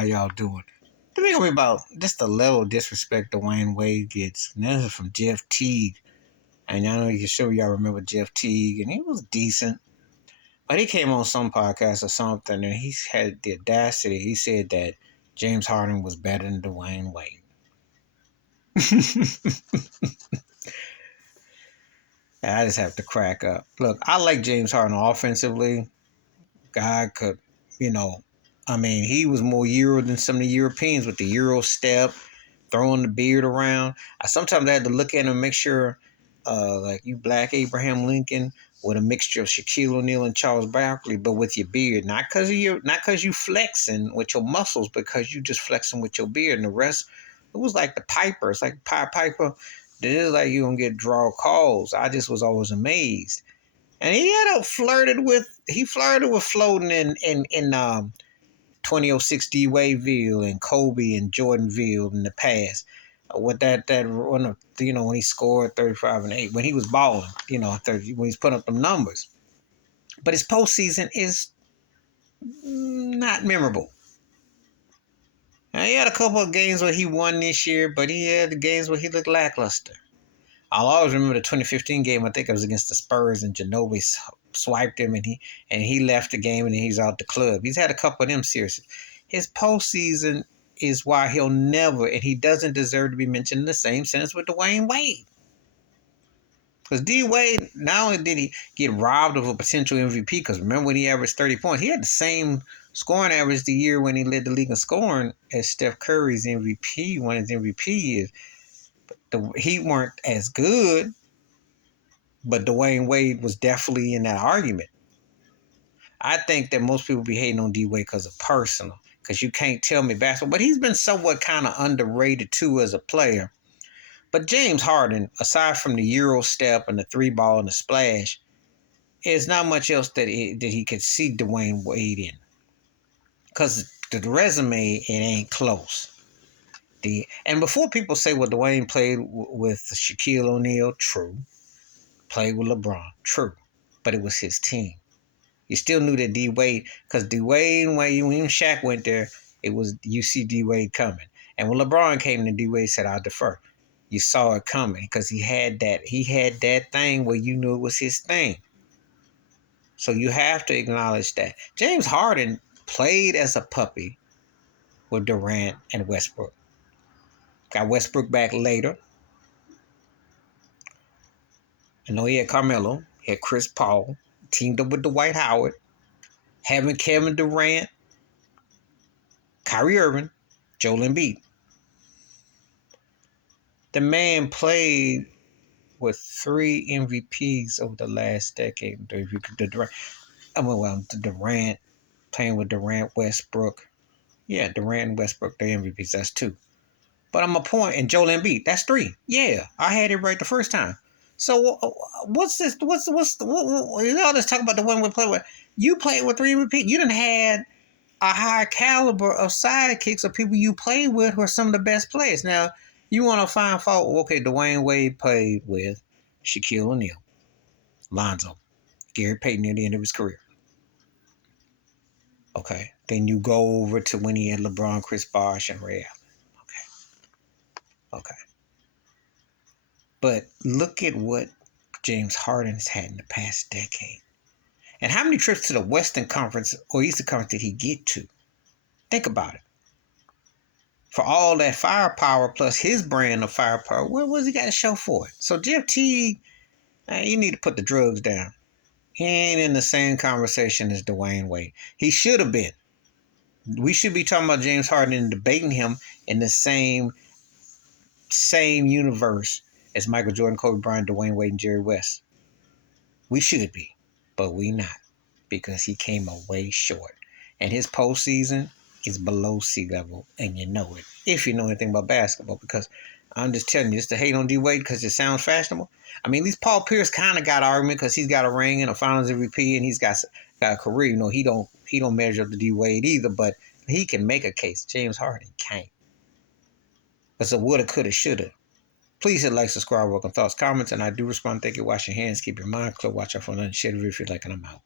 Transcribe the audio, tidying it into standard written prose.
How y'all doing? Let me talk about just the level of disrespect Dwyane Wade gets. And this is from Jeff Teague. And I know you sure y'all remember Jeff Teague, and he was decent. But he came on some podcast or something, and he had the audacity. He said that James Harden was better than Dwyane Wade. I just have to crack up. Look, I like James Harden offensively. God could, he was more Euro than some of the Europeans with the Euro step, throwing the beard around. Sometimes I had to look at him and make sure, like you black Abraham Lincoln with a mixture of Shaquille O'Neal and Charles Barkley, but with your beard, not because you flexing with your muscles, because you just flexing with your beard, and the rest, it was like the Piper. It's like Pied Piper. It is like you gonna get draw calls. I just was always amazed. And he flirted with floating in 2006 D Wadeville and Kobe and Jordanville in the past. With that when he scored 35 and 8 when he was balling, 30, when he's putting up them numbers. But his postseason is not memorable. Now, he had a couple of games where he won this year, but he had the games where he looked lackluster. I'll always remember the 2015 game. I think it was against the Spurs, and Ginobili swiped him, and he left the game, and he's out the club. He's had a couple of them series. His postseason is why he'll never, and he doesn't deserve to be mentioned in the same sentence with Dwyane Wade. Because D Wade, not only did he get robbed of a potential MVP, because remember when he averaged 30 points, he had the same scoring average the year when he led the league in scoring as Steph Curry's MVP, one of his MVP years. He weren't as good, but Dwyane Wade was definitely in that argument. I think that most people be hating on D Wade because of personal, because you can't tell me basketball. But he's been somewhat kind of underrated too as a player. But James Harden, aside from the Euro step and the three ball and the splash, there's not much else that he could see Dwyane Wade in. Because the resume, it ain't close. And before people say, well, Dwyane played with Shaquille O'Neal, true. Played with LeBron, true. But it was his team. You still knew that D Wade, because Dwyane Wade, when Shaq went there, it was, you see D Wade coming. And when LeBron came in, D Wade said, I'll defer. You saw it coming because he had that thing where you knew it was his thing. So you have to acknowledge that. James Harden played as a puppy with Durant and Westbrook. Got Westbrook back later. I know he had Carmelo. He had Chris Paul. Teamed up with Dwight Howard. Having Kevin Durant. Kyrie Irving. Joel Embiid. The man played with 3 MVPs over the last decade. Durant, playing with Durant, Westbrook. Yeah, Durant and Westbrook, they're MVPs. That's 2. But I'm a point, and Joel Embiid, that's 3. Yeah, I had it right the first time. So what's this? What's let's talk about the one we played with. You played with 3 MVP. You done had a high caliber of sidekicks of people you played with who are some of the best players. Now, you want to find fault. Okay, Dwyane Wade played with Shaquille O'Neal, Lonzo, Gary Payton near the end of his career. Okay, then you go over to when he had LeBron, Chris Bosh, and Ray Allen. Okay. But look at what James Harden has had in the past decade. And how many trips to the Western Conference or Eastern Conference did he get to? Think about it. For all that firepower plus his brand of firepower, what was he got to show for it? So Jeff Teague, you need to put the drugs down. He ain't in the same conversation as Dwyane Wade. He should have been. We should be talking about James Harden and debating him in the same universe as Michael Jordan, Kobe Bryant, Dwyane Wade, and Jerry West. We should be, but we not, because he came away short. And his postseason is below sea level, and you know it, if you know anything about basketball, because I'm just telling you, just to hate on D Wade because it sounds fashionable. I mean, these Paul Pierce kind of got an argument because he's got a ring and a Finals MVP, and he's got a career. He don't measure up to D Wade either, but he can make a case. James Harden can't. It's a woulda, coulda, shoulda. Please hit like, subscribe, welcome thoughts, comments, and I do respond. Thank you. Wash your hands. Keep your mind clear. Watch out for nothing. Share the video if you like, and I'm out.